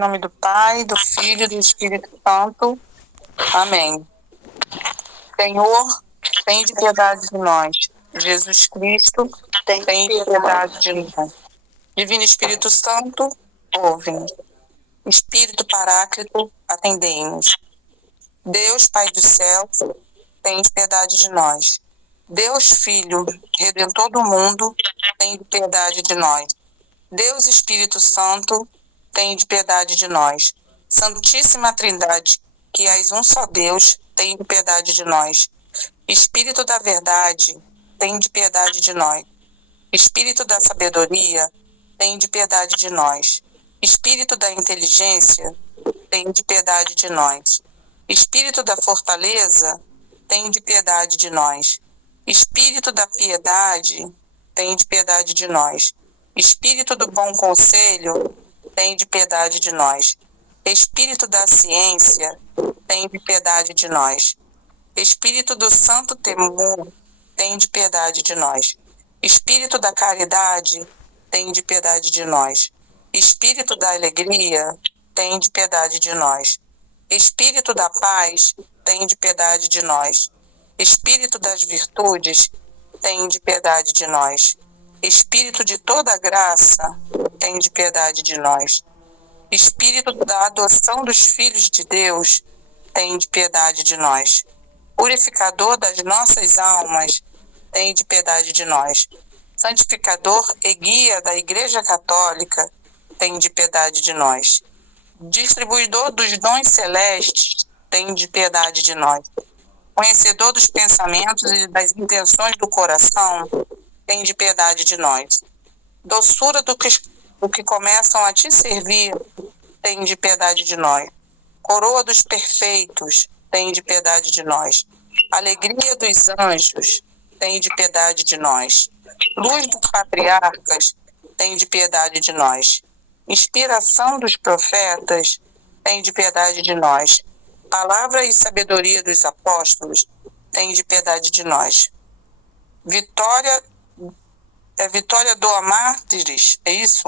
Em nome do Pai, do Filho e do Espírito Santo. Amém. Senhor, tem de piedade de nós. Jesus Cristo, tem de piedade de nós. Divino Espírito Santo, ouve-nos. Espírito Paráclito, atendei-nos. Deus, Pai do céu, tem de piedade de nós. Deus, Filho, Redentor do mundo, tem de piedade de nós. Deus, Espírito Santo, tem de piedade de nós. Santíssima Trindade, que és um só Deus, tem de piedade de nós. Espírito da verdade, tem de piedade de nós. Espírito da sabedoria, tem de piedade de nós. Espírito da inteligência, tem de piedade de nós. Espírito da fortaleza, tem de piedade de nós. Espírito da piedade, tem de piedade de nós. Espírito do bom conselho, tem de piedade de nós. Espírito da ciência, tem de piedade de nós. Espírito do santo temor, tem de piedade de nós. Espírito da caridade, tem de piedade de nós. Espírito da alegria, tem de piedade de nós. Espírito da paz, tem de piedade de nós. Espírito das virtudes, tem de piedade de nós. Espírito de toda graça, tem de piedade de nós. Espírito da adoção dos filhos de Deus, tem de piedade de nós. Purificador das nossas almas, tem de piedade de nós. Santificador e guia da Igreja Católica, tem de piedade de nós. Distribuidor dos dons celestes, tem de piedade de nós. Conhecedor dos pensamentos e das intenções do coração, tem de piedade de nós. Doçura do que começam a te servir, tem de piedade de nós. Coroa dos perfeitos, tem de piedade de nós. Alegria dos anjos, tem de piedade de nós. Luz dos patriarcas, tem de piedade de nós. Inspiração dos profetas, tem de piedade de nós. Palavra e sabedoria dos apóstolos, tem de piedade de nós. Vitória do mártires, é isso?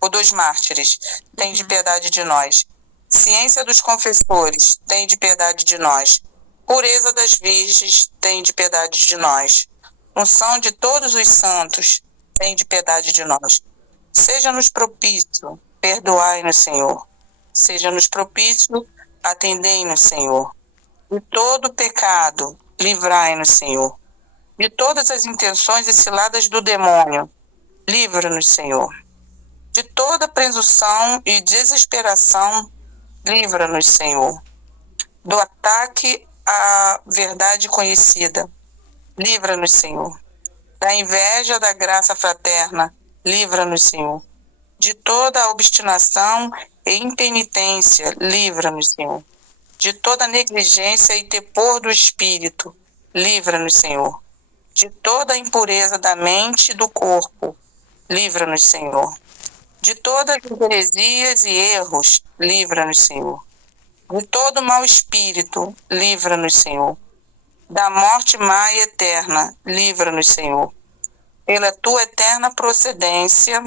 Ou dos mártires, tem de piedade de nós. Ciência dos confessores, tem de piedade de nós. Pureza das virgens, tem de piedade de nós. Unção de todos os santos, tem de piedade de nós. Seja-nos propício, perdoai-nos, Senhor. Seja-nos propício, atendei-nos, Senhor. De todo pecado, livrai-nos, Senhor. De todas as intenções e ciladas do demônio, livra-nos, Senhor. De toda presunção e desesperação, livra-nos, Senhor. Do ataque à verdade conhecida, livra-nos, Senhor. Da inveja da graça fraterna, livra-nos, Senhor. De toda a obstinação e impenitência, livra-nos, Senhor. De toda negligência e tepor do espírito, livra-nos, Senhor. De toda a impureza da mente e do corpo, livra-nos, Senhor. De todas as heresias e erros, livra-nos, Senhor. De todo mau espírito, livra-nos, Senhor. Da morte má e eterna, livra-nos, Senhor. Pela tua eterna procedência,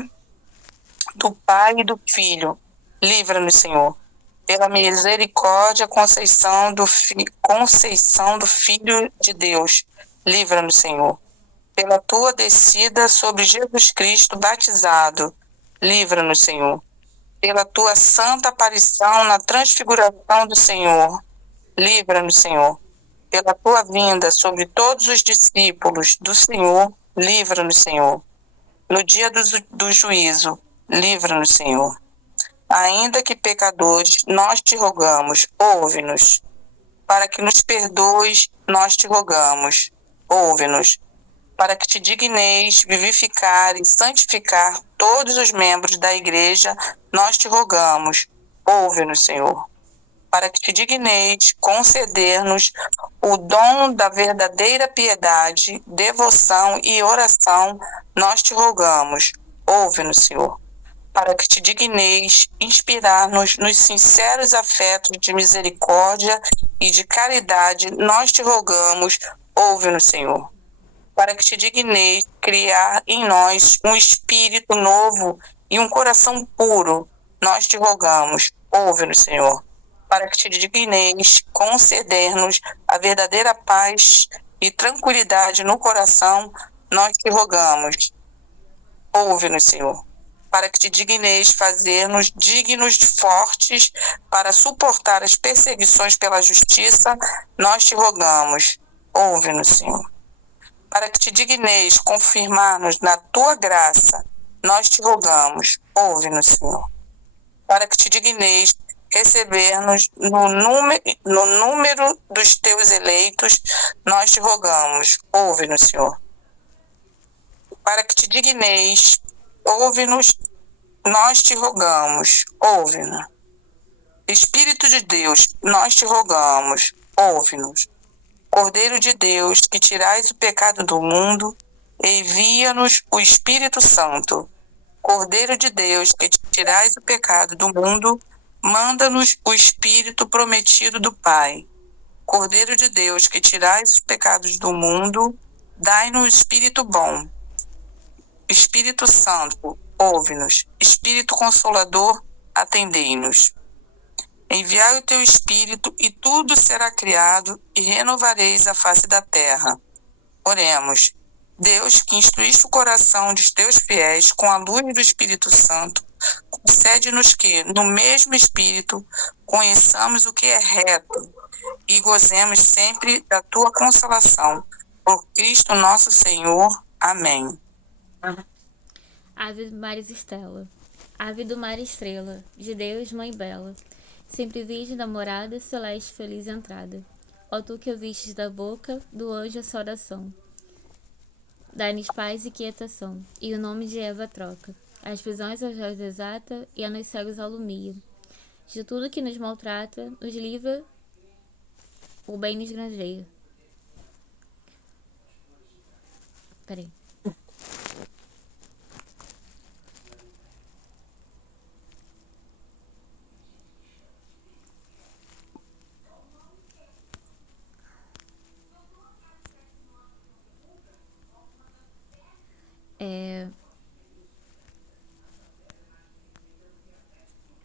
do Pai e do Filho, livra-nos, Senhor. Pela misericórdia, conceição do Filho de Deus, livra-nos, Senhor. Pela tua descida sobre Jesus Cristo batizado, livra-nos, Senhor. Pela tua santa aparição na transfiguração do Senhor, livra-nos, Senhor. Pela tua vinda sobre todos os discípulos do Senhor, livra-nos, Senhor. No dia do juízo, livra-nos, Senhor. Ainda que pecadores, nós te rogamos, ouve-nos. Para que nos perdoes, nós te rogamos, ouve-nos. Para que te digneis vivificar e santificar todos os membros da Igreja, nós te rogamos, ouve-nos, Senhor. Para que te digneis conceder-nos o dom da verdadeira piedade, devoção e oração, nós te rogamos, ouve-nos, Senhor. Para que te digneis inspirar-nos nos sinceros afetos de misericórdia e de caridade, nós te rogamos, ouve-nos, Senhor. Para que te digneis criar em nós um espírito novo e um coração puro, nós te rogamos. Ouve-nos, Senhor, para que te digneis conceder-nos a verdadeira paz e tranquilidade no coração, nós te rogamos. Ouve-nos, Senhor, para que te digneis fazer-nos dignos, fortes, para suportar as perseguições pela justiça, nós te rogamos. Ouve-nos, Senhor, para que te digneis confirmar-nos na tua graça, nós te rogamos. Ouve-nos, Senhor, para que te digneis receber-nos no número dos teus eleitos, nós te rogamos. Ouve-nos, Senhor, para que te digneis, ouve-nos, nós te rogamos. Ouve-nos. Espírito de Deus, nós te rogamos. Ouve-nos. Cordeiro de Deus, que tirais o pecado do mundo, envia-nos o Espírito Santo. Cordeiro de Deus, que tirais o pecado do mundo, manda-nos o Espírito prometido do Pai. Cordeiro de Deus, que tirais os pecados do mundo, dai-nos o Espírito bom. Espírito Santo, ouve-nos. Espírito Consolador, atendei-nos. Enviai o teu Espírito, e tudo será criado, e renovareis a face da terra. Oremos. Deus, que instruíste o coração dos teus fiéis com a luz do Espírito Santo, concede-nos que, no mesmo Espírito, conheçamos o que é reto e gozemos sempre da tua consolação. Por Cristo nosso Senhor. Amém. Ave Maris Estela, ave do mar estrela, de Deus, mãe bela, sempre virgem da morada, celeste feliz entrada. Ó tu que ouvistes da boca do anjo a saudação, dai-nos paz e quietação, e o nome de Eva troca, as prisões aos réus desata, e a nós cegos alumia. De tudo que nos maltrata, nos livra, o bem nos granjeia. Peraí.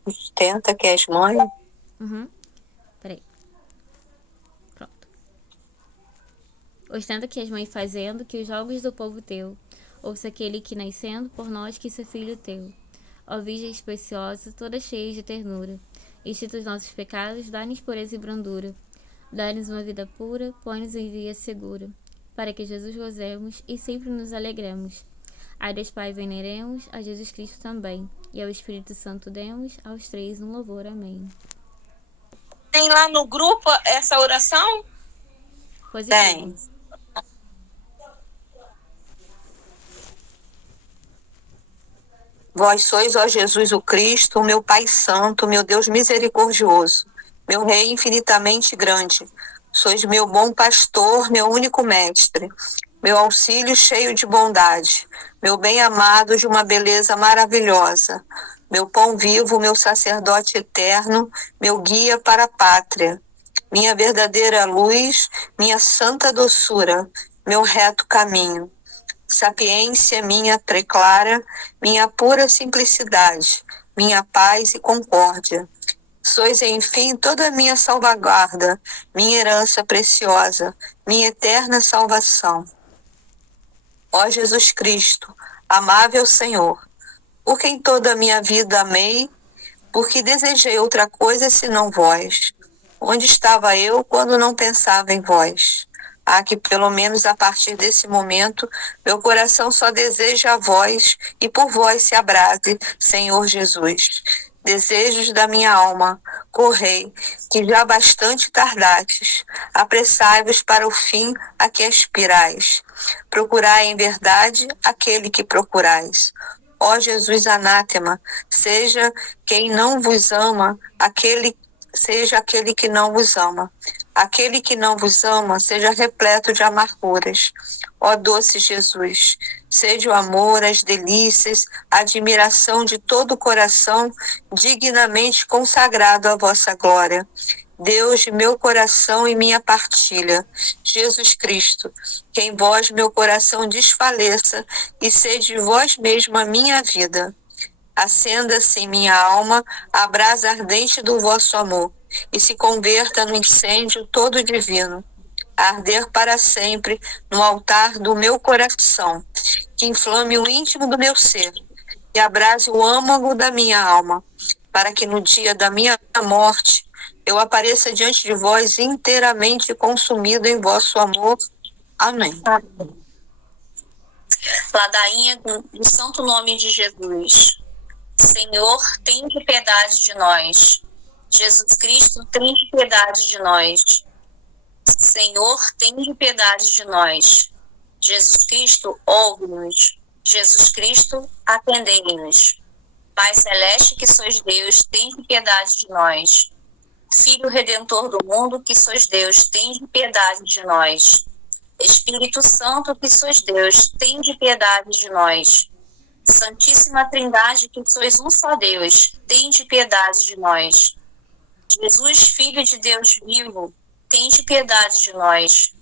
Sustenta que és mãe. Peraí. Pronto. Ostenta que és mãe fazendo que os jogos do povo teu, ouça aquele que nascendo por nós quis ser filho teu. Ó Virgem especiosa, toda cheia de ternura, extinta os nossos pecados, dá-nos pureza e brandura. Dá-nos uma vida pura, põe-nos em via segura, para que Jesus gozemos e sempre nos alegremos. A Deus Pai veneremos, a Jesus Cristo também, e ao Espírito Santo demos, aos três um louvor. Amém. Tem lá no grupo essa oração? Positivo. Tem. Vós sois, ó Jesus o Cristo, meu Pai Santo, meu Deus misericordioso, meu Rei infinitamente grande. Sois meu bom pastor, meu único mestre, meu auxílio cheio de bondade, meu bem amado de uma beleza maravilhosa, meu pão vivo, meu sacerdote eterno, meu guia para a pátria, minha verdadeira luz, minha santa doçura, meu reto caminho. Sapiência minha preclara, minha pura simplicidade, minha paz e concórdia. Sois, enfim, toda a minha salvaguarda, minha herança preciosa, minha eterna salvação. Ó Jesus Cristo, amável Senhor, por quem toda a minha vida amei, porque desejei outra coisa senão vós. Onde estava eu quando não pensava em vós? Que pelo menos a partir desse momento, meu coração só deseja a vós e por vós se abrase, Senhor Jesus. Desejos da minha alma, correi, que já bastante tardastes, apressai-vos para o fim a que aspirais. Procurai em verdade aquele que procurais. Ó Jesus anátema, seja quem não vos ama, seja aquele que não vos ama. Aquele que não vos ama seja repleto de amarguras. Ó doce Jesus, seja o amor, as delícias, a admiração de todo o coração dignamente consagrado à vossa glória. Deus de meu coração e minha partilha, Jesus Cristo, que em vós meu coração desfaleça e sede vós mesmo a minha vida. Acenda-se em minha alma a brasa ardente do vosso amor, e se converta no incêndio todo divino, a arder para sempre no altar do meu coração, que inflame o íntimo do meu ser, e abrase o âmago da minha alma, para que no dia da minha morte eu apareça diante de vós inteiramente consumido em vosso amor. Amém. Ladainha do santo nome de Jesus. Senhor, tende piedade de nós. Jesus Cristo, tende piedade de nós. Senhor, tende piedade de nós. Jesus Cristo, ouve-nos. Jesus Cristo, atendei-nos. Pai Celeste, que sois Deus, tende piedade de nós. Filho Redentor do mundo, que sois Deus, tende piedade de nós. Espírito Santo, que sois Deus, tende piedade de nós. Santíssima Trindade, que sois um só Deus, tende piedade de nós. Jesus, Filho de Deus vivo, tende piedade de nós.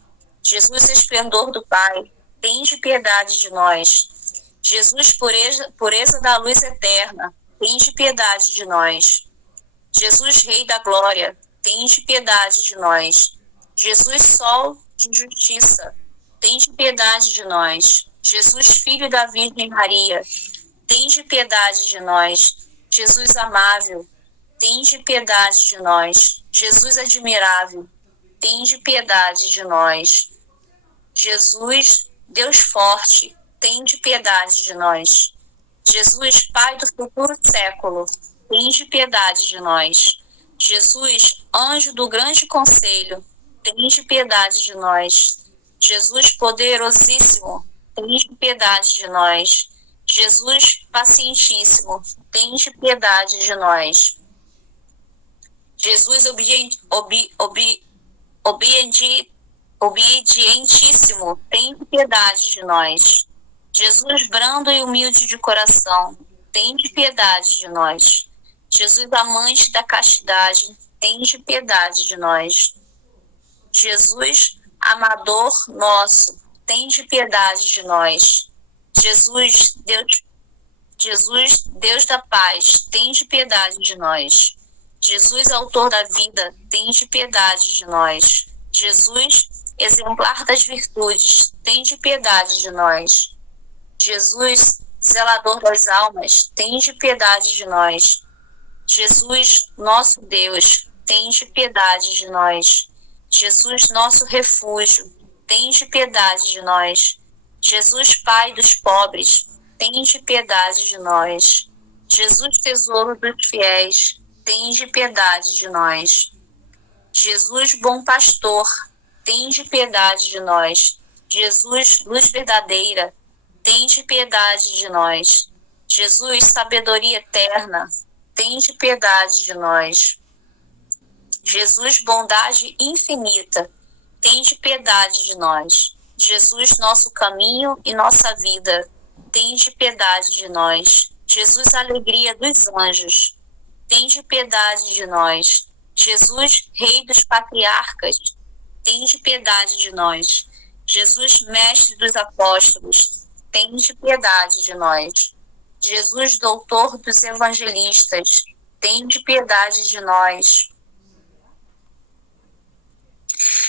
Jesus, Esplendor do Pai, tende piedade de nós. Jesus, pureza da luz eterna, tende piedade de nós. Jesus, Rei da Glória, tende piedade de nós. Jesus, Sol de Justiça, tende piedade de nós. Jesus, Filho da Virgem Maria, tende piedade de nós. Jesus amável, tende piedade de nós. Jesus admirável, tende piedade de nós. Jesus, Deus forte, tende piedade de nós. Jesus, Pai do futuro século, tende piedade de nós. Jesus, Anjo do grande conselho, tende piedade de nós. Jesus, Poderosíssimo, tende piedade de nós. Jesus, Pacientíssimo, tende piedade de nós. Jesus, Obedientíssimo, tende piedade de nós. Jesus, brando e humilde de coração, tende piedade de nós. Jesus, amante da castidade, tende piedade de nós. Jesus, amador nosso, tende piedade de nós. Jesus, Deus da paz, tende piedade de nós. Jesus, autor da vida, tende piedade de nós. Jesus, exemplar das virtudes, tende piedade de nós. Jesus, zelador das almas, tende piedade de nós. Jesus, nosso Deus, tende piedade de nós. Jesus, nosso refúgio, tende piedade de nós. Jesus, Pai dos pobres, tende piedade de nós. Jesus, tesouro dos fiéis, tende piedade de nós. Jesus, bom pastor, tende piedade de nós. Jesus, luz verdadeira, tende piedade de nós. Jesus, sabedoria eterna, tende piedade de nós. Jesus, bondade infinita, tende piedade de nós. Jesus, nosso caminho e nossa vida, tende piedade de nós. Jesus, alegria dos anjos, tende piedade de nós. Jesus, Rei dos patriarcas, tende piedade de nós. Jesus, Mestre dos apóstolos, tende piedade de nós. Jesus, Doutor dos evangelistas, tende piedade de nós.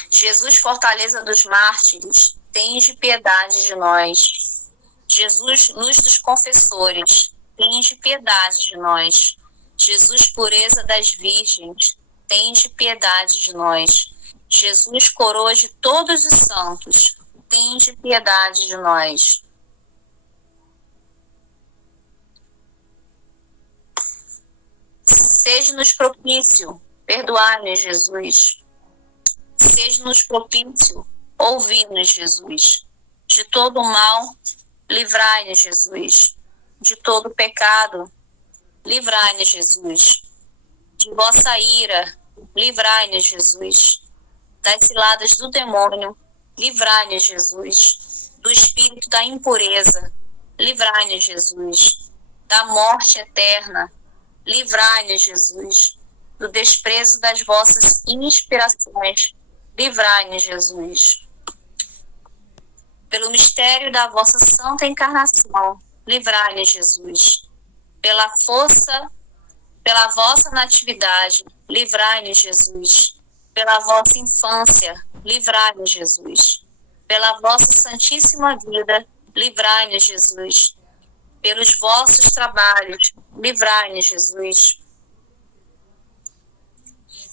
Jesus, fortaleza dos mártires, tende piedade de nós. Jesus, luz dos confessores, tende piedade de nós. Jesus, pureza das virgens, tende piedade de nós. Jesus, coroa de todos os santos, tende piedade de nós. Seja-nos propício, perdoai-nos, Jesus. Seja-nos propício, ouvi-nos, Jesus. De todo mal, livrai-nos, Jesus. De todo pecado, livrai-nos, Jesus. De vossa ira, livrai-nos, Jesus. Das ciladas do demônio, livrai-nos, Jesus. Do espírito da impureza, livrai-nos, Jesus. Da morte eterna, livrai-nos, Jesus. Do desprezo das vossas inspirações, livrai-nos, Jesus. Pelo mistério da vossa santa encarnação, livrai-nos, Jesus. Pela vossa natividade, livrai-nos, Jesus. Pela vossa infância, livrai-nos, Jesus. Pela vossa santíssima vida, livrai-nos, Jesus. Pelos vossos trabalhos, livrai-nos, Jesus.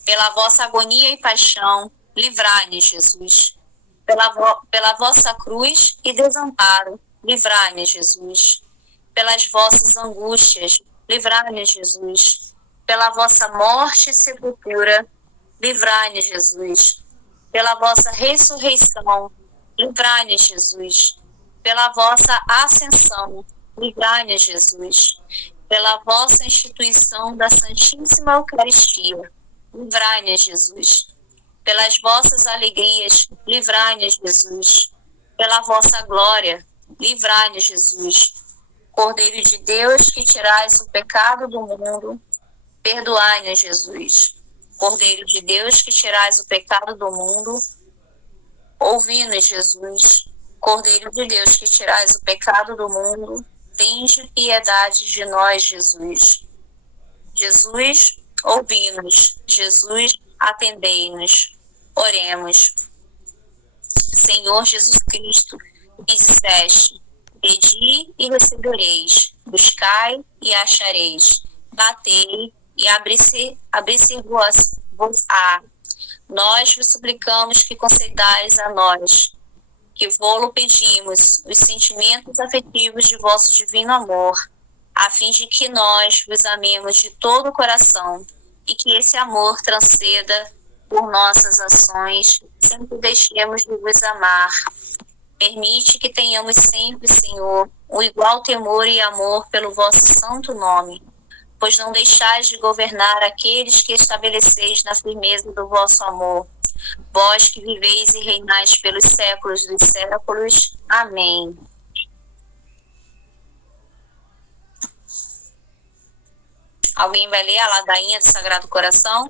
Pela vossa agonia e paixão, livrai-nos, Jesus. Pela vossa cruz e desamparo, livrai-nos, Jesus. Pelas vossas angústias, livrai-nos, Jesus. Pela vossa morte e sepultura, livrai-nos, Jesus. Pela vossa ressurreição, livrai-nos, Jesus. Pela vossa ascensão, livrai-nos, Jesus. Pela vossa instituição da Santíssima Eucaristia, livrai-nos, Jesus. Pelas vossas alegrias, livrai-nos, Jesus. Pela vossa glória, livrai-nos, Jesus. Cordeiro de Deus, que tirais o pecado do mundo, perdoai-nos, Jesus. Cordeiro de Deus, que tirais o pecado do mundo, ouvi-nos, Jesus. Cordeiro de Deus, que tirais o pecado do mundo, tende piedade de nós, Jesus. Jesus, ouvi-nos. Jesus, atendei-nos. Oremos. Senhor Jesus Cristo, que disseste: pedi e recebereis, buscai e achareis, batei e abrir-se-vos-á. Nós vos suplicamos que concedais a nós, que vô-lo pedimos, os sentimentos afetivos de vosso divino amor, a fim de que nós vos amemos de todo o coração e que esse amor transcenda por nossas ações, sempre deixemos de vos amar. Permite que tenhamos sempre, Senhor, um igual temor e amor pelo vosso santo nome, pois não deixais de governar aqueles que estabeleceis na firmeza do vosso amor. Vós que viveis e reinais pelos séculos dos séculos. Amém. Alguém vai ler a ladainha do Sagrado Coração?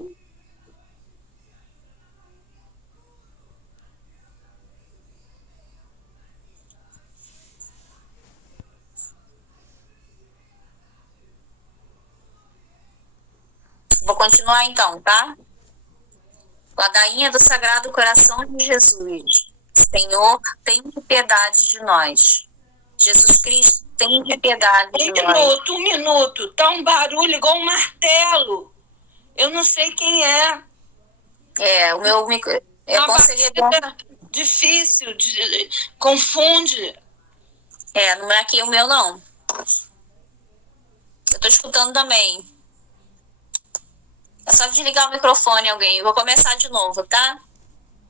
Vou continuar então, tá? Ladainha do Sagrado Coração de Jesus. Senhor, tenha piedade de nós. Jesus Cristo, tenha piedade de nós. Um minuto. Tá um barulho igual um martelo. Eu não sei quem é. O meu micro... Uma batida difícil, confunde. Não é aqui o meu, não. Eu tô escutando também. É só desligar o microfone, alguém. Eu vou começar de novo, tá?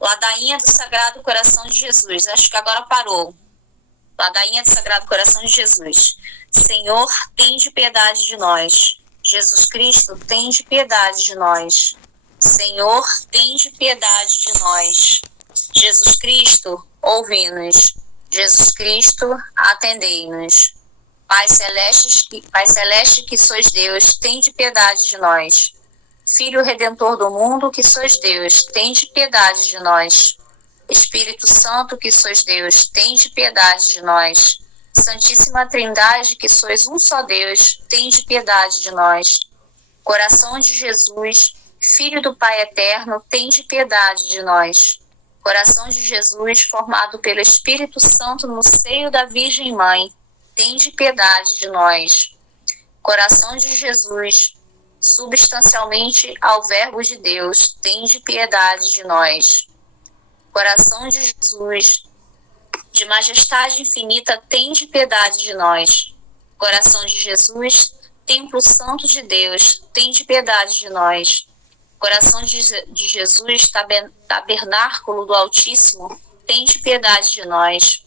Ladainha do Sagrado Coração de Jesus. Acho que agora parou. Ladainha do Sagrado Coração de Jesus. Senhor, tende piedade de nós. Jesus Cristo, tende piedade de nós. Senhor, tende piedade de nós. Jesus Cristo, ouvi-nos. Jesus Cristo, atendei-nos. Pai celeste que sois Deus, tende piedade de nós. Filho Redentor do mundo, que sois Deus, tende piedade de nós. Espírito Santo, que sois Deus, tende piedade de nós. Santíssima Trindade, que sois um só Deus, tende piedade de nós. Coração de Jesus, Filho do Pai Eterno, tende piedade de nós. Coração de Jesus, formado pelo Espírito Santo no seio da Virgem Mãe, tende piedade de nós. Coração de Jesus, substancialmente ao Verbo de Deus, tende piedade de nós. Coração de Jesus, de majestade infinita, tende piedade de nós. Coração de Jesus, Templo Santo de Deus, tende piedade de nós. Coração de Jesus, tabernáculo do Altíssimo, tende piedade de nós.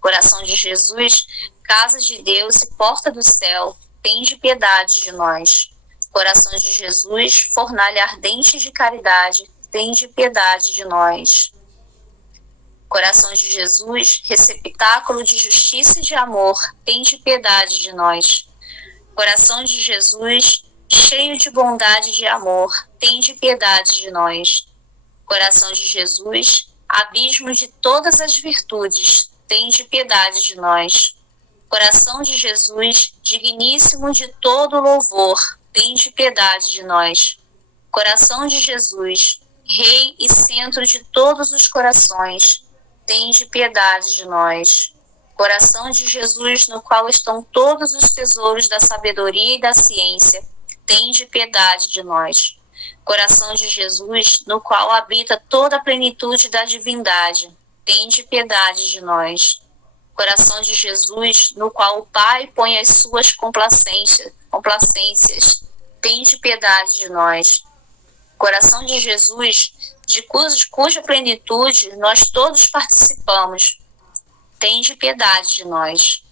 Coração de Jesus, casa de Deus e porta do céu, tende piedade de nós. Coração de Jesus, fornalha ardente de caridade, tende piedade de nós. Coração de Jesus, receptáculo de justiça e de amor, tende piedade de nós. Coração de Jesus, cheio de bondade e de amor, tende piedade de nós. Coração de Jesus, abismo de todas as virtudes, tende piedade de nós. Coração de Jesus, digníssimo de todo louvor, tende piedade de nós. Coração de Jesus, Rei e centro de todos os corações, tende piedade de nós. Coração de Jesus, no qual estão todos os tesouros da sabedoria e da ciência, tende piedade de nós. Coração de Jesus, no qual habita toda a plenitude da divindade, tende piedade de nós. Coração de Jesus, no qual o Pai põe as suas complacências, tende piedade de nós. Coração de Jesus, de cuja plenitude nós todos participamos, tende piedade de nós.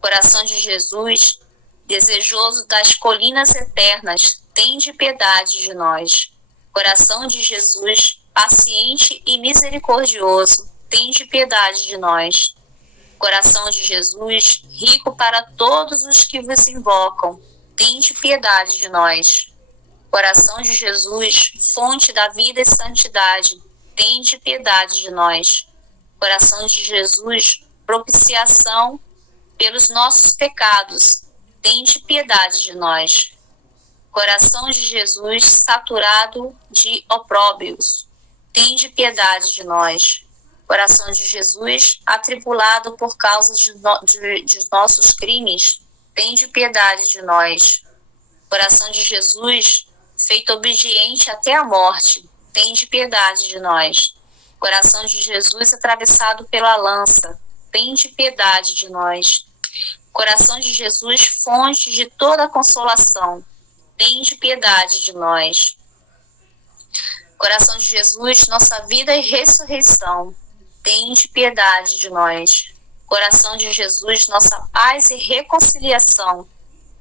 Coração de Jesus, desejoso das colinas eternas, tende piedade de nós. Coração de Jesus, paciente e misericordioso, tende piedade de nós. Coração de Jesus, rico para todos os que vos invocam, tende piedade de nós. Coração de Jesus, fonte da vida e santidade, tende piedade de nós. Coração de Jesus, propiciação pelos nossos pecados, tende piedade de nós. Coração de Jesus, saturado de opróbrios, tende piedade de nós. Coração de Jesus, atribulado por causa de nossos crimes, tende piedade de nós. Coração de Jesus, feito obediente até a morte, tende piedade de nós. Coração de Jesus, atravessado pela lança, tende piedade de nós. Coração de Jesus, fonte de toda consolação, tende piedade de nós. Coração de Jesus, nossa vida e ressurreição, tende piedade de nós. Coração de Jesus, nossa paz e reconciliação,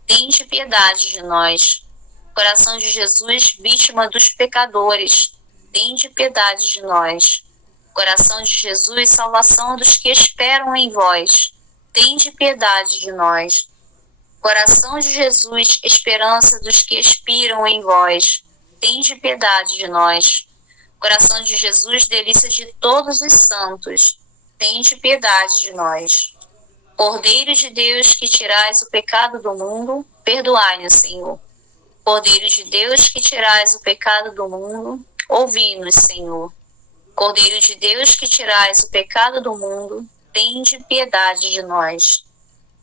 tende piedade de nós. Coração de Jesus, vítima dos pecadores, tende piedade de nós. Coração de Jesus, salvação dos que esperam em vós, tende piedade de nós. Coração de Jesus, esperança dos que expiram em vós, tende piedade de nós. Coração de Jesus, delícia de todos os santos, tende piedade de nós. Cordeiro de Deus, que tirais o pecado do mundo, perdoai-nos, Senhor. Cordeiro de Deus, que tirais o pecado do mundo, ouvi-nos, Senhor. Cordeiro de Deus, que tirais o pecado do mundo, tende piedade de nós.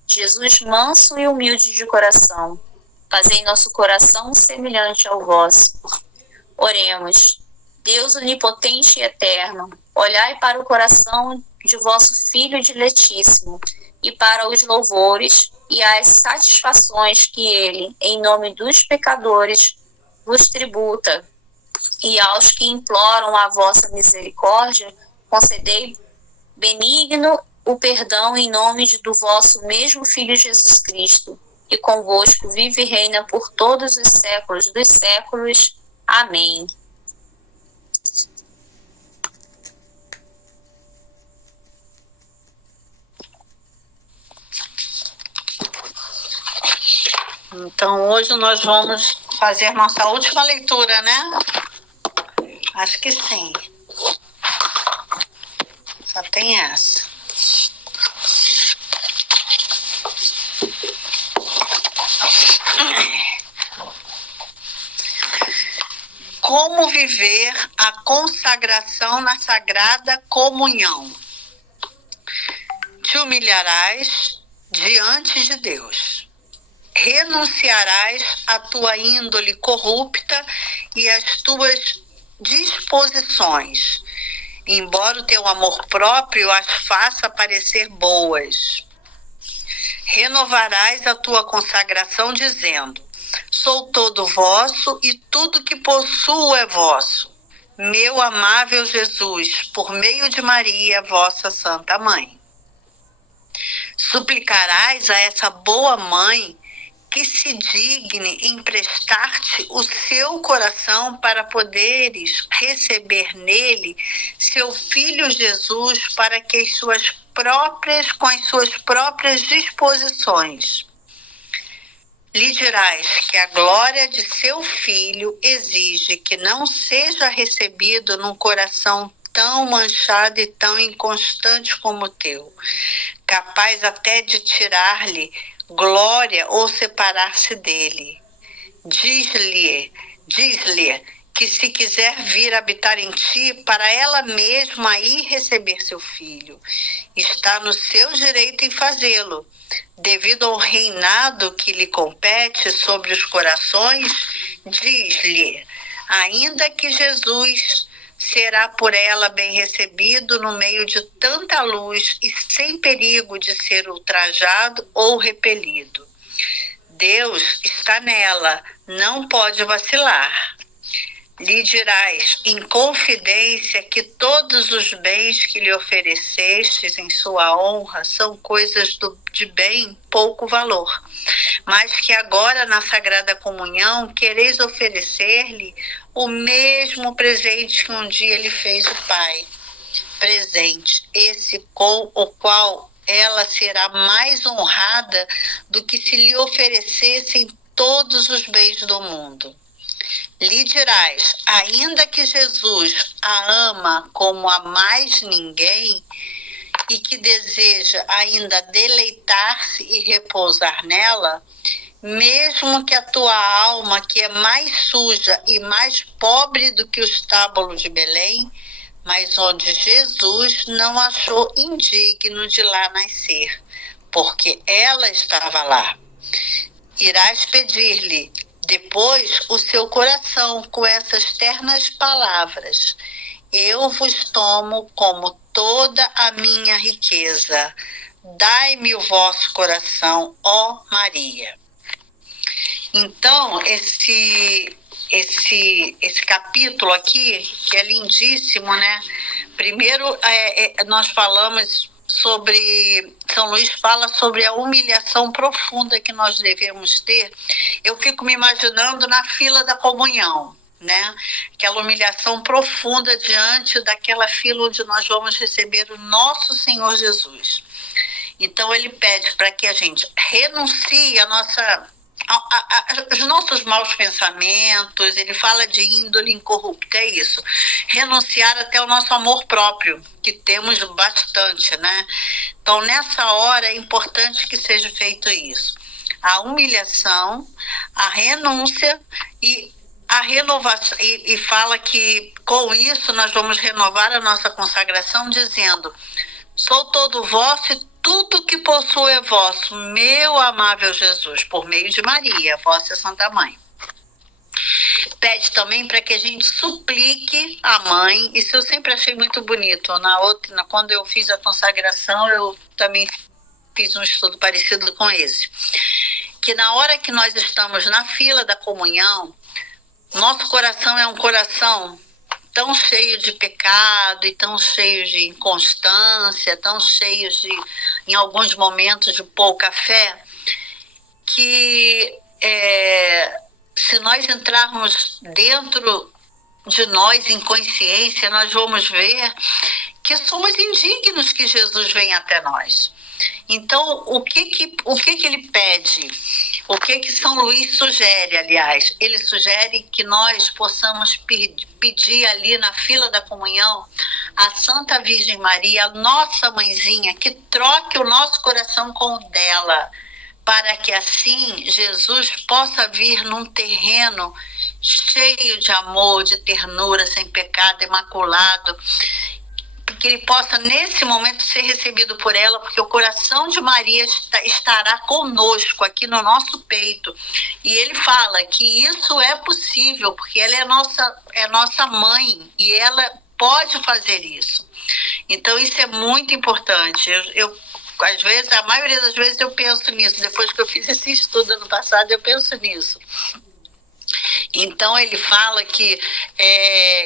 Jesus, manso e humilde de coração, fazei nosso coração semelhante ao vosso. Oremos. Deus onipotente e eterno, olhai para o coração de vosso Filho diletíssimo e para os louvores e as satisfações que ele, em nome dos pecadores, vos tributa, e aos que imploram a vossa misericórdia, concedei benigno o perdão em nome do vosso mesmo Filho Jesus Cristo, que convosco vive e reina por todos os séculos dos séculos. Amém. Então, hoje nós vamos fazer nossa última leitura, né? Acho que sim. Só tem essa. Como viver a consagração na Sagrada Comunhão? Te humilharás diante de Deus. Renunciarás à tua índole corrupta e às tuas disposições, embora o teu amor próprio as faça parecer boas. Renovarás a tua consagração dizendo: sou todo vosso e tudo que possuo é vosso. Meu amável Jesus, por meio de Maria, vossa Santa Mãe. Suplicarás a essa boa mãe que se digne emprestar-te o seu coração para poderes receber nele seu Filho Jesus para que com as suas próprias disposições. Lhe dirás que a glória de seu Filho exige que não seja recebido num coração tão manchado e tão inconstante como o teu, capaz até de tirar-lhe glória ou separar-se dele. Diz-lhe que se quiser vir habitar em ti, para ela mesma ir receber seu filho, está no seu direito em fazê-lo, devido ao reinado que lhe compete sobre os corações. Diz-lhe ainda que Jesus será por ela bem recebido no meio de tanta luz e sem perigo de ser ultrajado ou repelido. Deus está nela, não pode vacilar. Lhe dirás em confidência que todos os bens que lhe oferecestes em sua honra são coisas de bem pouco valor, mas que agora na Sagrada Comunhão quereis oferecer-lhe o mesmo presente que um dia lhe fez o Pai. Presente, esse com o qual ela será mais honrada do que se lhe oferecessem todos os bens do mundo. Lhe dirás, ainda que Jesus a ama como a mais ninguém e que deseja ainda deleitar-se e repousar nela, mesmo que a tua alma, que é mais suja e mais pobre do que o estábulo de Belém, mas onde Jesus não achou indigno de lá nascer, porque ela estava lá. Irás pedir-lhe depois o seu coração com essas ternas palavras: eu vos tomo como toda a minha riqueza. Dai-me o vosso coração, ó Maria. Então, esse capítulo aqui, que é lindíssimo, né? Primeiro, nós falamos sobre, São Luís fala sobre a humilhação profunda que nós devemos ter. Eu fico me imaginando na fila da comunhão, né? Aquela humilhação profunda diante daquela fila onde nós vamos receber o nosso Senhor Jesus. Então ele pede para que a gente renuncie os nossos maus pensamentos. Ele fala de índole incorrupta, é isso. Renunciar até o nosso amor próprio, que temos bastante, né? Então, nessa hora, é importante que seja feito isso. A humilhação, a renúncia e a renovação. E fala que, com isso, nós vamos renovar a nossa consagração, dizendo: sou todo vosso e tudo que possuo é vosso, meu amável Jesus, por meio de Maria, vossa Santa Mãe. Pede também para que a gente suplique a mãe. Isso eu sempre achei muito bonito. Quando eu fiz a consagração, eu também fiz um estudo parecido com esse. Que na hora que nós estamos na fila da comunhão, nosso coração é um coração tão cheio de pecado e tão cheio de inconstância, tão cheio de, em alguns momentos, de pouca fé, que se nós entrarmos dentro de nós em consciência, nós vamos ver que somos indignos que Jesus venha até nós. Então, o que ele pede? O que São Luís sugere, aliás? Ele sugere que nós possamos pedir ali na fila da comunhão a Santa Virgem Maria, a nossa mãezinha, que troque o nosso coração com o dela, para que assim Jesus possa vir num terreno cheio de amor, de ternura, sem pecado, imaculado, que ele possa nesse momento ser recebido por ela, porque o coração de Maria estará conosco aqui no nosso peito. E ele fala que isso é possível, porque ela é nossa mãe e ela pode fazer isso. Então isso é muito importante. Eu às vezes, a maioria das vezes eu penso nisso. Depois que eu fiz esse estudo ano passado, eu penso nisso. Então ele fala que,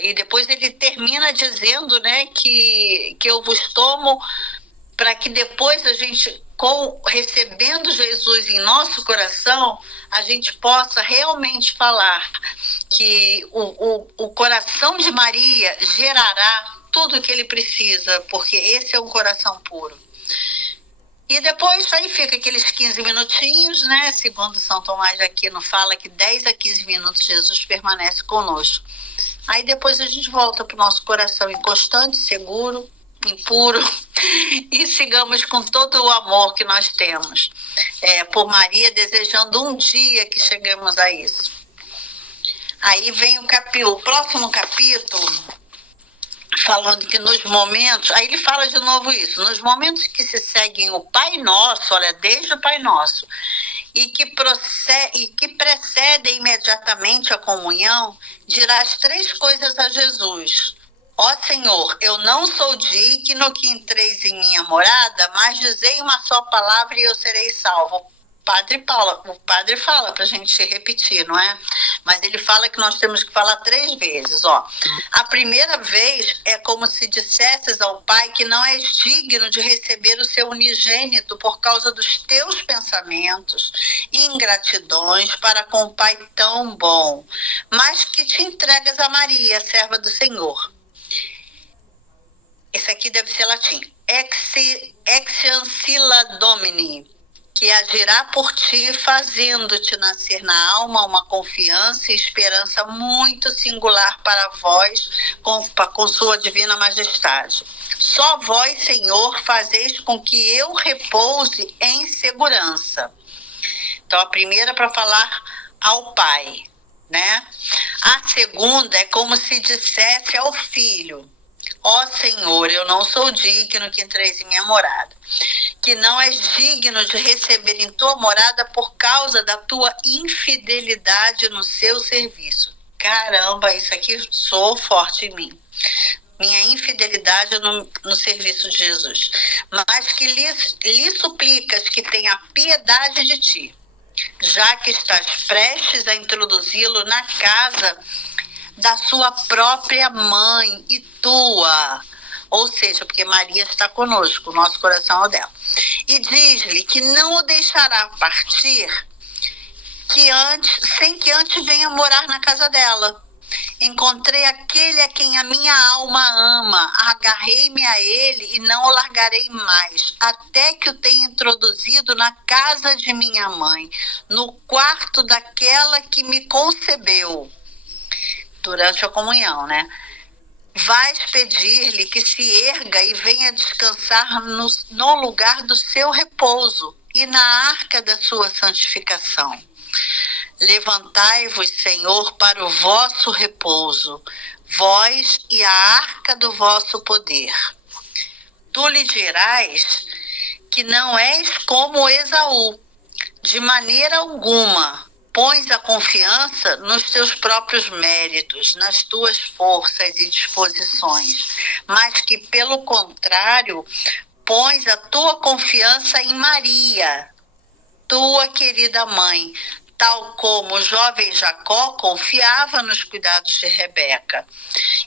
e depois ele termina dizendo, né, que eu vos tomo para que depois a gente, recebendo Jesus em nosso coração, a gente possa realmente falar que o coração de Maria gerará tudo o que ele precisa, porque esse é um coração puro. E depois aí fica aqueles 15 minutinhos, né? Segundo São Tomás de Aquino fala que 10 a 15 minutos Jesus permanece conosco. Aí depois a gente volta para o nosso coração inconstante, seguro, impuro, e sigamos com todo o amor que nós temos por Maria, desejando um dia que chegamos a isso. Aí vem o próximo capítulo, falando que nos momentos, aí ele fala de novo isso, nos momentos que se seguem o Pai Nosso, olha, desde o Pai Nosso, e que precedem imediatamente a comunhão, dirás 3 coisas a Jesus. Ó Senhor, eu não sou digno que entreis em minha morada, mas dizei uma só palavra e eu serei salvo. O padre fala para a gente repetir, não é? Mas ele fala que nós temos que falar 3 vezes, ó. A primeira vez é como se dissesses ao Pai que não és digno de receber o seu unigênito por causa dos teus pensamentos e ingratidões para com o Pai tão bom, mas que te entregas a Maria, serva do Senhor. Esse aqui deve ser latim. Ex ancilla Domini, que agirá por ti, fazendo-te nascer na alma uma confiança e esperança muito singular para vós, com sua divina majestade. Só vós, Senhor, fazeis com que eu repouse em segurança. Então, a primeira para falar ao Pai, né? A segunda é como se dissesse ao Filho: ó Senhor, eu não sou digno que entreis em minha morada, que não és digno de receber em tua morada por causa da tua infidelidade no seu serviço. Caramba, isso aqui soou forte em mim. Minha infidelidade no serviço de Jesus. Mas que lhe suplicas que tenha piedade de ti, já que estás prestes a introduzi-lo na casa da sua própria mãe e tua. Ou seja, porque Maria está conosco, o nosso coração é o dela. E diz-lhe que não o deixará partir sem que antes venha morar na casa dela. Encontrei aquele a quem a minha alma ama, agarrei-me a ele e não o largarei mais, até que o tenha introduzido na casa de minha mãe, no quarto daquela que me concebeu. Durante a comunhão, né? Vais pedir-lhe que se erga e venha descansar no lugar do seu repouso e na arca da sua santificação. Levantai-vos, Senhor, para o vosso repouso, vós e a arca do vosso poder. Tu lhe dirás que não és como Esaú, de maneira alguma pões a confiança nos teus próprios méritos, nas tuas forças e disposições, mas que, pelo contrário, pões a tua confiança em Maria, tua querida mãe, tal como o jovem Jacó confiava nos cuidados de Rebeca,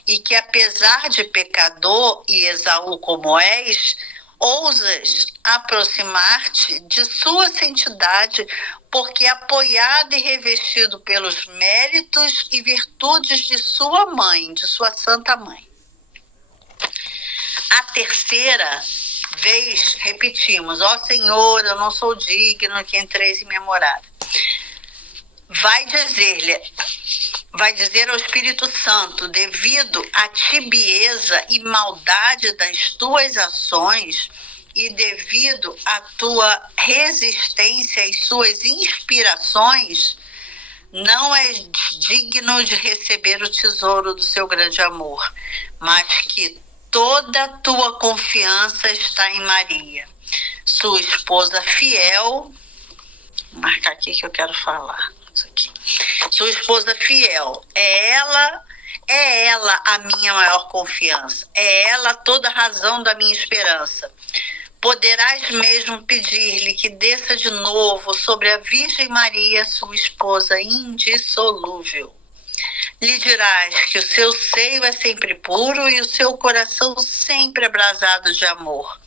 e que, apesar de pecador e Esaú como és, ousas aproximar-te de sua santidade, porque apoiado e revestido pelos méritos e virtudes de sua mãe, de sua santa mãe. A terceira vez, repetimos: ó Senhor, eu não sou digno que entreis em minha morada. Vai dizer ao Espírito Santo, devido à tibieza e maldade das tuas ações e devido à tua resistência às suas inspirações, não és digno de receber o tesouro do seu grande amor, mas que toda a tua confiança está em Maria, sua esposa fiel. Vou marcar aqui que eu quero falar. Isso aqui. Sua esposa fiel, é ela a minha maior confiança, é ela toda a razão da minha esperança. Poderás mesmo pedir-lhe que desça de novo sobre a Virgem Maria, sua esposa indissolúvel. Lhe dirás que o seu seio é sempre puro e o seu coração sempre abrasado de amor.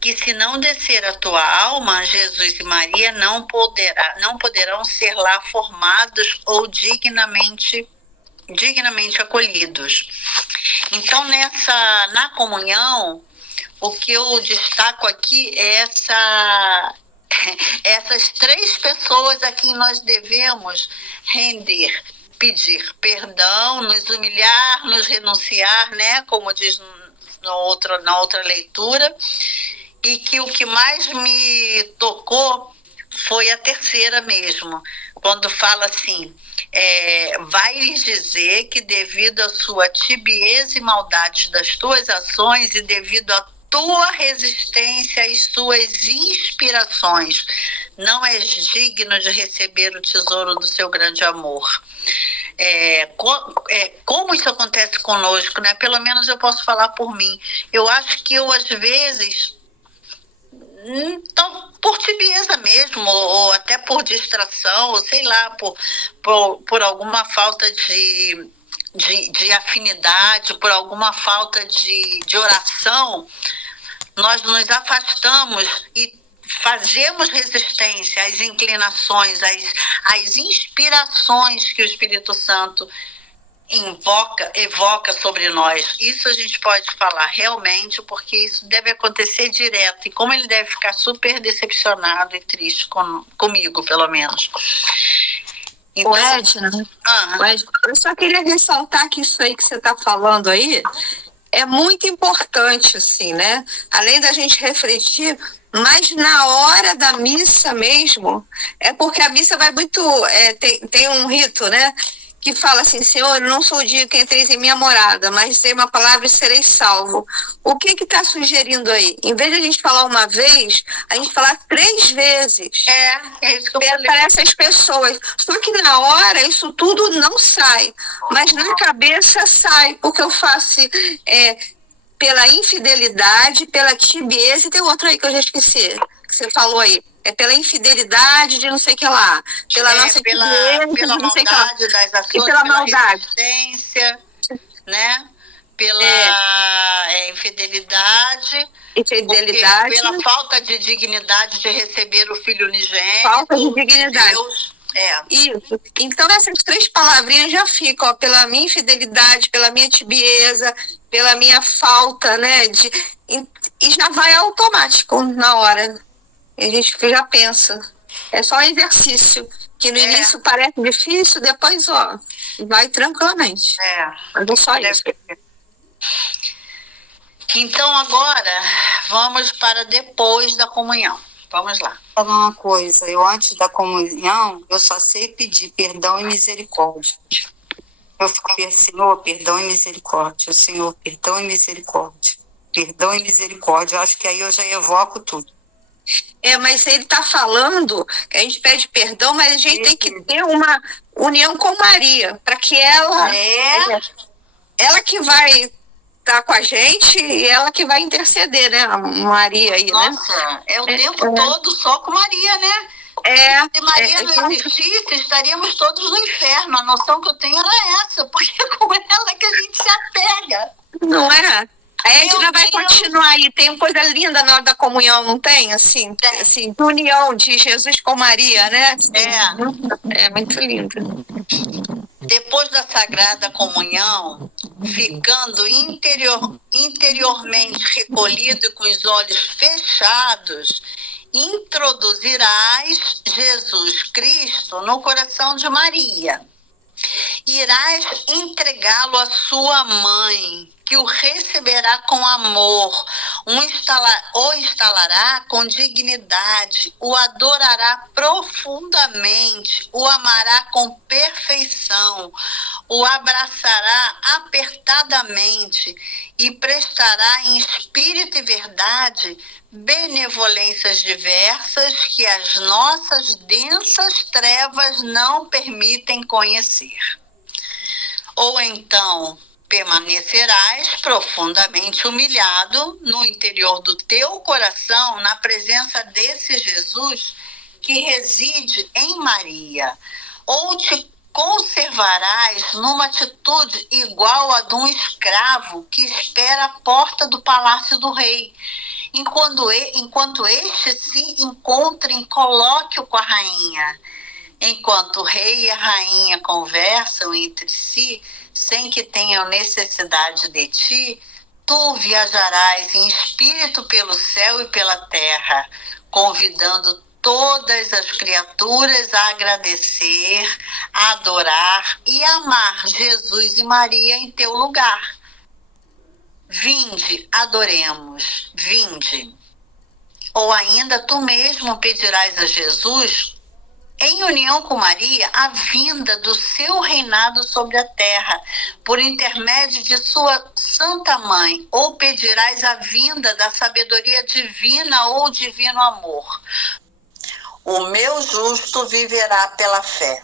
Que se não descer a tua alma, Jesus e Maria não poderão ser lá formados ou dignamente acolhidos. Então, na comunhão, o que eu destaco aqui é essas 3 pessoas a quem nós devemos render pedir perdão, nos humilhar, nos renunciar, né? Como diz na outra leitura. E que o que mais me tocou foi a terceira mesmo, quando fala assim, vai lhes dizer que devido à sua tibieza e maldade das tuas ações e devido à tua resistência às suas inspirações, não és digno de receber o tesouro do seu grande amor. Como isso acontece conosco, né? Pelo menos eu posso falar por mim. Eu acho que eu, às vezes, então, por tibieza mesmo, ou até por distração, ou sei lá, por alguma falta de afinidade, por alguma falta de oração, nós nos afastamos e fazemos resistência às inclinações, às inspirações que o Espírito Santo evoca sobre nós. Isso a gente pode falar realmente, porque isso deve acontecer direto, e como ele deve ficar super decepcionado e triste comigo, pelo menos. Então, Edna, eu só queria ressaltar que isso aí que você está falando aí é muito importante, assim, né? Além da gente refletir, mas na hora da missa mesmo, é porque a missa vai muito, tem um rito, né? Que fala assim, Senhor, eu não sou digno que entreis em minha morada, mas dizei uma palavra e serei salvo. O que está sugerindo aí? Em vez de a gente falar uma vez, a gente falar 3 vezes. É isso que eu falei. Para essas pessoas. Só que na hora isso tudo não sai, mas na cabeça sai, porque eu faço pela infidelidade, pela tibieza, e tem outro aí que eu já esqueci, que você falou aí. É pela infidelidade de não sei o que lá. Pela nossa tibieza, pela não sei que lá. maldade das ações, e pela maldade. Resistência, né? Pela infidelidade. Pela falta de dignidade de receber o Filho unigênito. Falta de dignidade. Deus. Isso. Então essas 3 palavrinhas já ficam, pela minha infidelidade, pela minha tibieza, pela minha falta, né? E já vai automático na hora. A gente já pensa. É só um exercício, que no início parece difícil, depois, vai tranquilamente. Mas é só isso. Então, agora, vamos para depois da comunhão. Vamos lá. Falar uma coisa, eu antes da comunhão, eu só sei pedir perdão e misericórdia. Eu fico pensando, Senhor, perdão e misericórdia. Senhor, perdão e misericórdia. Perdão e misericórdia. Eu acho que aí eu já evoco tudo. Mas ele está falando que a gente pede perdão, mas a gente tem que ter uma união com Maria, para que ela que vai estar com a gente e ela que vai interceder, né? A Maria aí, Nossa, é o tempo todo só com Maria, né? Se Maria não existisse, estaríamos todos no inferno. A noção que eu tenho era essa, porque é com ela que a gente se apega. Não é? Aí a gente vai continuar aí. Tem coisa linda na hora da comunhão, não tem? Assim, união de Jesus com Maria, né? É muito lindo. Depois da Sagrada Comunhão, ficando interiormente recolhido e com os olhos fechados, introduzirás Jesus Cristo no coração de Maria. Irás entregá-lo à sua mãe, que o receberá com amor, o instalará com dignidade, o adorará profundamente, o amará com perfeição, o abraçará apertadamente e prestará em espírito e verdade benevolências diversas que as nossas densas trevas não permitem conhecer. Ou então permanecerás profundamente humilhado no interior do teu coração, na presença desse Jesus que reside em Maria, ou te conservarás numa atitude igual a de um escravo que espera a porta do palácio do rei, enquanto este se encontra em colóquio com a rainha. Enquanto o rei e a rainha conversam entre si, sem que tenham necessidade de ti, tu viajarás em espírito pelo céu e pela terra, convidando todas as criaturas a agradecer, a adorar e amar Jesus e Maria em teu lugar. Vinde, adoremos, vinde. Ou ainda tu mesmo pedirás a Jesus, em união com Maria, a vinda do seu reinado sobre a terra, por intermédio de sua Santa Mãe, ou pedirás a vinda da sabedoria divina ou divino amor. O meu justo viverá pela fé.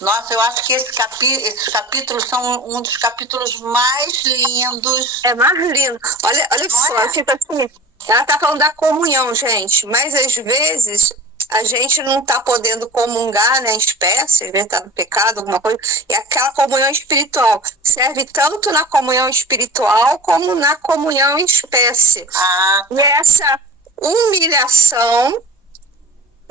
Nossa, eu acho que esses capítulos são um dos capítulos mais lindos. É mais lindo. Olha só, fica assim, ela está falando da comunhão, gente, mas às vezes a gente não está podendo comungar, né, em espécies, né, está no pecado, alguma coisa, e aquela comunhão espiritual serve tanto na comunhão espiritual como na comunhão em espécie. E essa humilhação,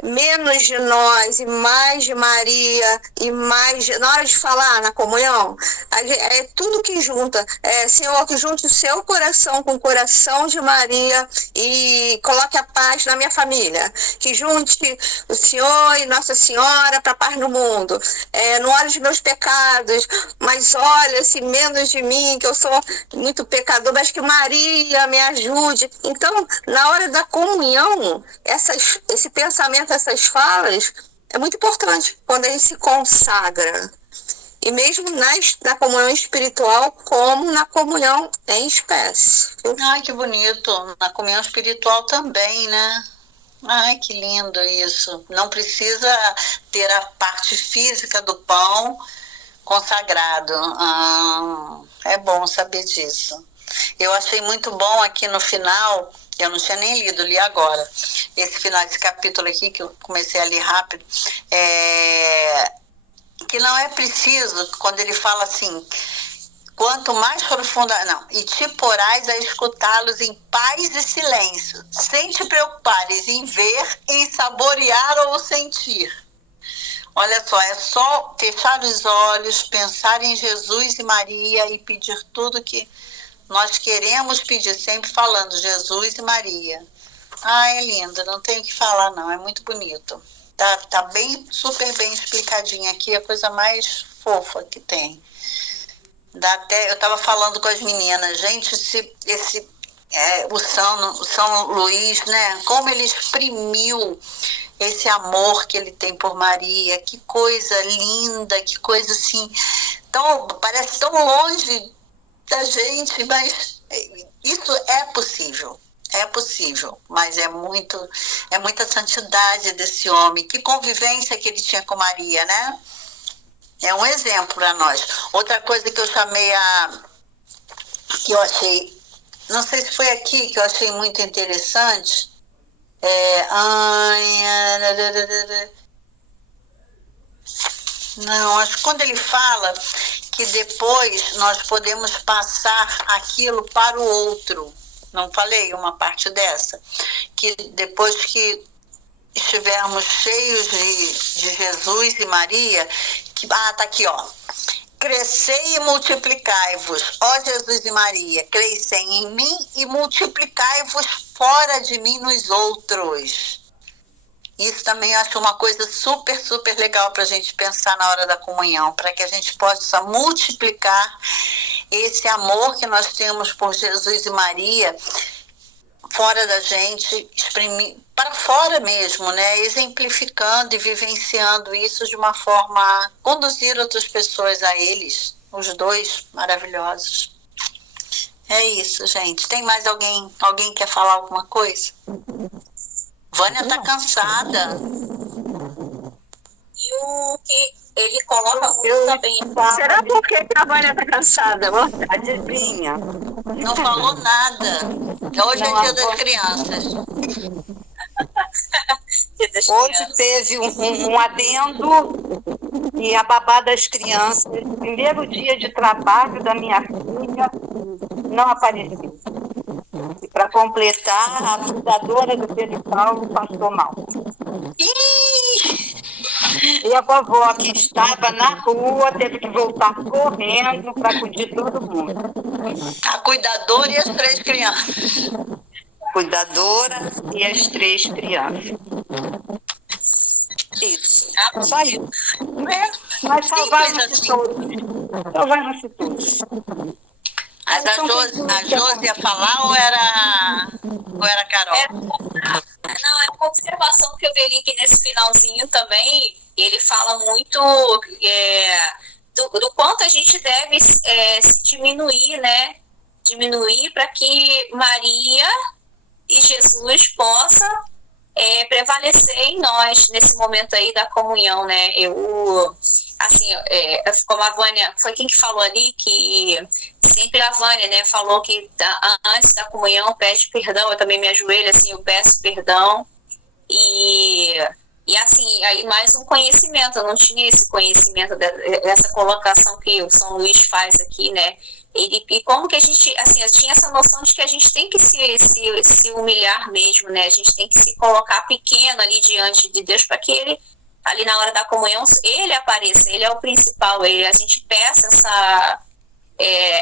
menos de nós e mais de Maria e mais na hora de falar na comunhão, é tudo que junta. Senhor, que junte o seu coração com o coração de Maria e coloque a paz na minha família, que junte o Senhor e Nossa Senhora para a paz no mundo. Não olhe os meus pecados, mas olha-se menos de mim, que eu sou muito pecador, mas que Maria me ajude. Então, na hora da comunhão, esse pensamento, essas falas, é muito importante quando a gente se consagra. E mesmo na comunhão espiritual, como na comunhão em espécie. Ai, que bonito. Na comunhão espiritual também, né? Ai, que lindo isso. Não precisa ter a parte física do pão consagrado. É bom saber disso. Eu achei muito bom aqui no final. Eu não tinha nem lido, li agora. Esse final, esse capítulo aqui, que eu comecei a ler rápido, que não é preciso, quando ele fala assim, quanto mais profunda, e te porás a escutá-los em paz e silêncio, sem te preocupares em ver, em saborear ou sentir. Olha só, é só fechar os olhos, pensar em Jesus e Maria e pedir tudo que nós queremos pedir, sempre falando Jesus e Maria. É lindo, não tenho o que falar não, é muito bonito. Tá bem, super bem explicadinho aqui, a coisa mais fofa que tem. Eu estava falando com as meninas, gente, o São Luís, né, como ele exprimiu esse amor que ele tem por Maria, que coisa linda, que coisa assim, parece tão longe da gente, mas isso é possível, mas é muita santidade desse homem, que convivência que ele tinha com Maria, né? É um exemplo para nós. Outra coisa que eu que eu achei, não sei se foi aqui que eu achei muito interessante, acho que quando ele fala que depois nós podemos passar aquilo para o outro. Não falei uma parte dessa? Que depois que estivermos cheios de Jesus e Maria, tá aqui, ó. Crescei e multiplicai-vos, ó Jesus e Maria, crescei em mim e multiplicai-vos fora de mim nos outros. Isso também acho uma coisa super, super legal para a gente pensar na hora da comunhão, para que a gente possa multiplicar esse amor que nós temos por Jesus e Maria fora da gente, exprimir para fora mesmo, né? Exemplificando e vivenciando isso de uma forma a conduzir outras pessoas a eles, os dois maravilhosos. É isso, gente. Tem mais alguém? Alguém quer falar alguma coisa? Vânia tá cansada. E o que ele coloca também. Será por que a Vânia tá cansada? Adivinha? Não falou nada. Hoje é dia das crianças. Hoje teve um adendo e a babá das crianças. Primeiro dia de trabalho da minha filha, não apareceu. E para completar, a cuidadora do Pedro Paulo passou mal. E a vovó, que estava na rua, teve que voltar correndo para cuidar de todo mundo. A cuidadora e as 3 crianças. Cuidadora e as 3 crianças. Só isso. Mas salvaram-se todos. Salvaram-se todos. Mas a Josi ia falar ou era a Carol? Não, é uma observação que eu vi aqui nesse finalzinho também. Ele fala muito do quanto a gente deve se diminuir, né? Diminuir para que Maria e Jesus possa prevalecer em nós nesse momento aí da comunhão, né? Como a Vânia, foi quem que falou ali que sempre a Vânia, né, falou que antes da comunhão pede perdão, eu também me ajoelho, assim, eu peço perdão e assim, aí mais um conhecimento, eu não tinha esse conhecimento dessa colocação que o São Luís faz aqui, né, e como que a gente, assim, eu tinha essa noção de que a gente tem que se humilhar mesmo, né, a gente tem que se colocar pequeno ali diante de Deus para que ele, ali na hora da comunhão, ele apareça, ele é o principal, a gente peça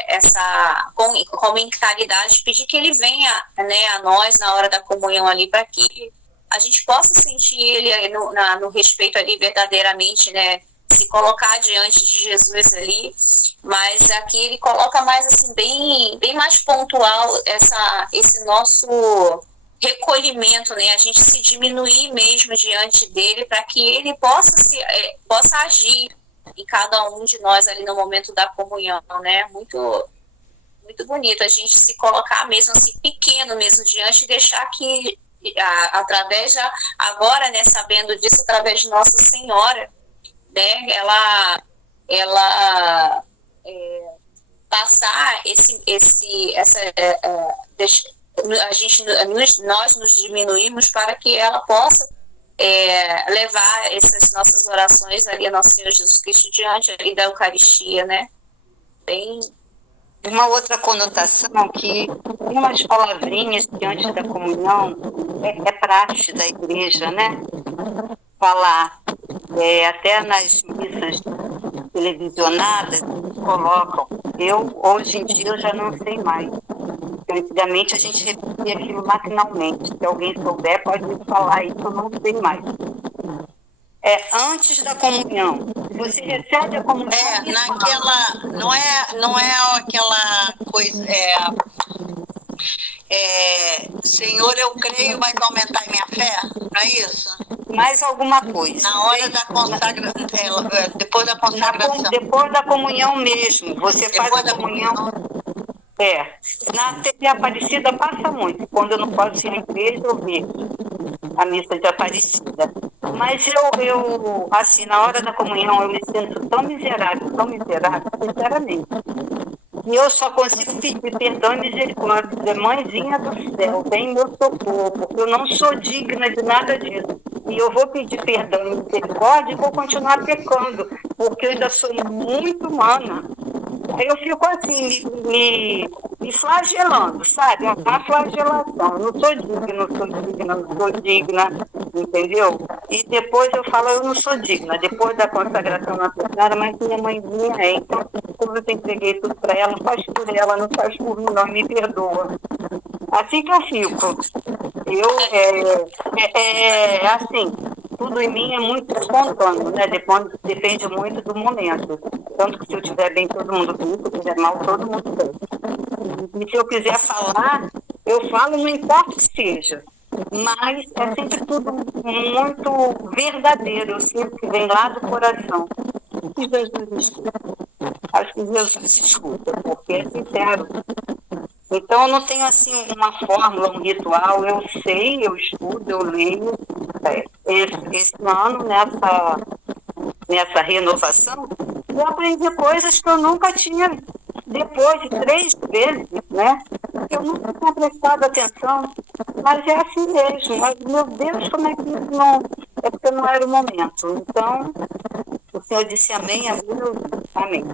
essa comunicabilidade, pedir que ele venha, né, a nós na hora da comunhão ali, para que a gente possa sentir ele no respeito ali verdadeiramente, né, se colocar diante de Jesus ali, mas aqui ele coloca mais assim, bem mais pontual esse nosso recolhimento, né, a gente se diminuir mesmo diante dele para que ele possa agir em cada um de nós ali no momento da comunhão, né, muito, muito bonito a gente se colocar mesmo assim, pequeno mesmo diante e deixar que através agora, né, sabendo disso, através de Nossa Senhora, né, ela passar nós nos diminuímos para que ela possa levar essas nossas orações ali a Nosso Senhor Jesus Cristo diante ali da Eucaristia, né? Uma outra conotação que umas palavrinhas diante da comunhão é praxe da igreja, né? Falar, até nas missas televisionadas colocam. Hoje em dia, eu já não sei mais. Antigamente, a gente repetia aquilo maquinalmente. Se alguém souber, pode me falar isso, eu não sei mais. Antes da comunhão. Você recebe a comunhão. Não é aquela coisa. Senhor, eu creio, mas aumentar minha fé? Não é isso? Mais alguma coisa. Na hora da consagração. Depois da consagração. Depois da comunhão mesmo. Você faz a comunhão. Na TV Aparecida passa muito. Quando eu não posso ir à igreja, eu vejo a missa de Aparecida. Mas eu, assim, na hora da comunhão, eu me sinto tão miserável, sinceramente. E eu só consigo pedir perdão e misericórdia. Mãezinha do céu, vem meu socorro, porque eu não sou digna de nada disso. E eu vou pedir perdão e misericórdia e vou continuar pecando, porque eu ainda sou muito humana. Aí eu fico assim, me flagelando, sabe? É uma flagelação. Eu não sou digna, entendeu? E depois eu falo, eu não sou digna. Depois da consagração Nossa Senhora, mas minha mãezinha é. Então, como eu entreguei tudo para ela, não faz por ela, não faz por mim, não, me perdoa. Assim que eu fico. Assim, tudo em mim é muito espontâneo, né? Depende muito do momento. Tanto que se eu estiver bem, todo mundo bem, se eu estiver mal, todo mundo bem. E se eu quiser falar, eu falo, não importa o que seja. Mas é sempre tudo muito verdadeiro. Eu sinto que vem lá do coração. E Jesus escuta. Acho que Jesus escuta, porque é sincero. Então, eu não tenho, assim, uma fórmula, um ritual. Eu sei, eu estudo, eu leio. Esse ano, nessa renovação, eu aprendi coisas que eu nunca tinha, depois de 3 vezes, né? Eu nunca tinha prestado atenção. Mas é assim mesmo. Mas, meu Deus, como é que isso não... É porque não era o momento. Então, o Senhor disse amém, amém.